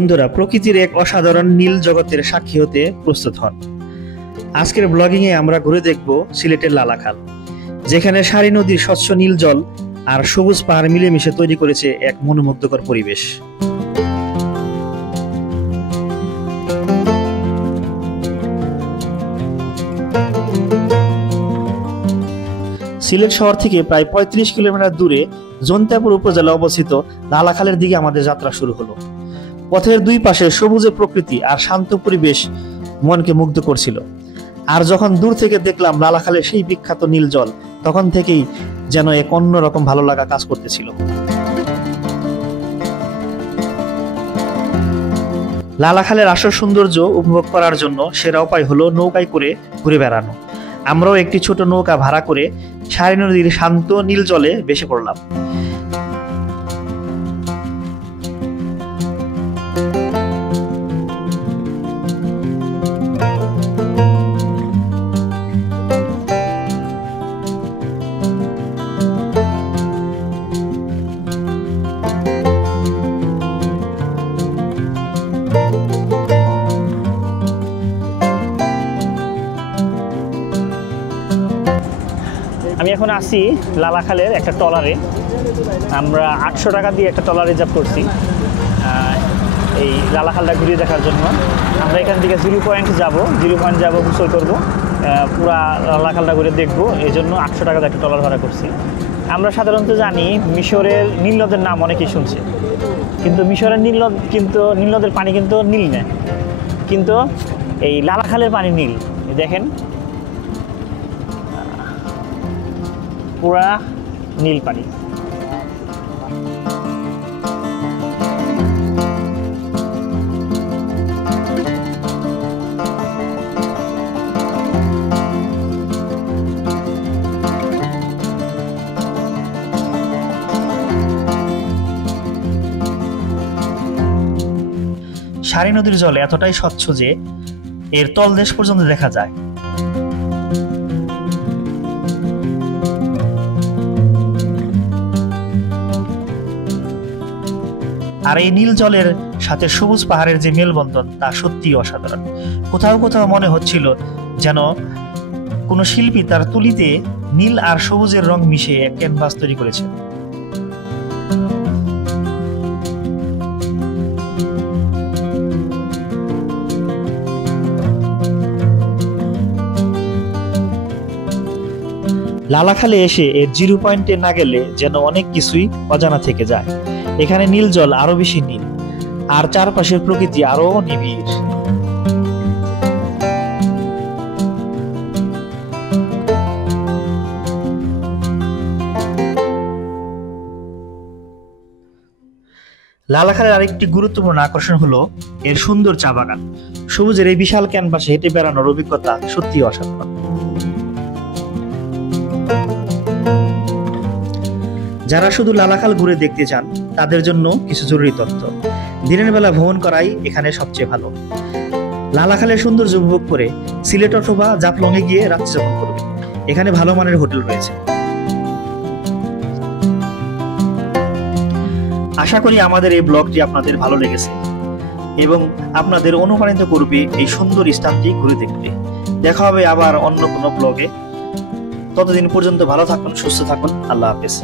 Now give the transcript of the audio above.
বন্ধুরা, প্রকৃতির এক অসাধারণ নীল জগতের সাক্ষী হতে প্রস্তুত হন। আজকের ব্লগিং এ আমরা ঘুরে দেখব সিলেটের লালাখাল, যেখানে সারি নদীর স্বচ্ছ নীল জল আর সবুজ পাহাড় মিলেমিশে তৈরি করেছে এক মনোমুগ্ধকর পরিবেশ। সিলেট শহর থেকে প্রায় ৩৫ কিলোমিটার দূরে জৈন্তাপুর উপজেলা অবস্থিত লালাখালের দিকে আমাদের যাত্রা শুরু হলো। পথের দুই পাশে সবুজে প্রকৃতি আর শান্ত পরিবেশ মনকে মুগ্ধ করছিল। আর যখন দূর থেকে দেখলাম লালাখালের সেই বিখ্যাত নীল জল, তখন থেকেই যেন এক অন্যরকম ভালো লাগা কাজ করতেছিল। লালাখালের আসল সৌন্দর্য উপভোগ করার জন্য সেরা উপায় হলো নৌকায় করে ঘুরে বেড়ানো। আমরাও একটি ছোট নৌকা ভাড়া করে সারি নদীর শান্ত নীল জলে ভেসে পড়লাম। আমি এখন আছি লালাখালের একটা ট্রলারে। আমরা ৮০০ টাকা দিয়ে একটা ট্রলার রিজার্ভ করছি এই লালাখালটা ঘুরিয়ে দেখার জন্য। আমরা এখান থেকে জিরো পয়েন্ট যাব, গোসল করবো, পুরা লালাখালটা ঘুরে দেখবো। এই জন্য ৮০০ টাকা দিয়ে একটা ট্রলার ভাড়া করছি। আমরা সাধারণত জানি মিশরের নীল নদের নাম অনেকেই শুনছে, কিন্তু মিশরের নীল নদের পানি কিন্তু নীল না, কিন্তু এই লালাখালের পানি নীল। দেখেন পুরা নীল পানি। সারি নদীর জল এতটাই স্বচ্ছ যে এর তলদেশ পর্যন্ত দেখা যায়। আর এই নীল জলের সাথে সবুজ পাহাড়ের যে মেলবন্ধন, তা সত্যিই অসাধারণ। কোথাও কোথাও মনে হচ্ছিল যেন কোনো শিল্পী তার তুলিতে নীল আর সবুজের রং মিশিয়ে এক ক্যানভাস তৈরি করেছে। লালাখালে এসে এর জিরো পয়েন্টে না গেলে যেন অনেক কিছুই অজানা থেকে যায়। এখানে নীল জল আরো বেশি নীল, আর চারপাশের প্রকৃতি আরো নিবিড়। লালাখালের আরেকটি গুরুত্বপূর্ণ আকর্ষণ হলো এর সুন্দর চা বাগান। সবুজের এই বিশাল ক্যানভাসে হেঁটে বেড়ানোর অভিজ্ঞতা সত্যি অসাধারণ। যারা শুধু লালাখাল ঘুরে দেখতে চান, তাদের জন্য কিছু জরুরি তথ্য। দিনের বেলা ভ্রমণ করাই এখানে সবচেয়ে ভালো। লালাখালের সৌন্দর্য উপভোগ করে সিলেট অথবা জাফলংয়ে গিয়ে রাত্রি যাপন করবে। এখানে ভালো মানের হোটেল রয়েছে। আশা করি আমাদের এই ব্লগটি আপনাদের ভালো লেগেছে এবং আপনাদের অনুপ্রাণিত করবে এই সুন্দর স্থানটি ঘুরে দেখতে। দেখা হবে আবার অন্য কোনো ব্লগে। ততদিন পর্যন্ত ভালো থাকুন, সুস্থ থাকুন। আল্লাহ হাফেজ।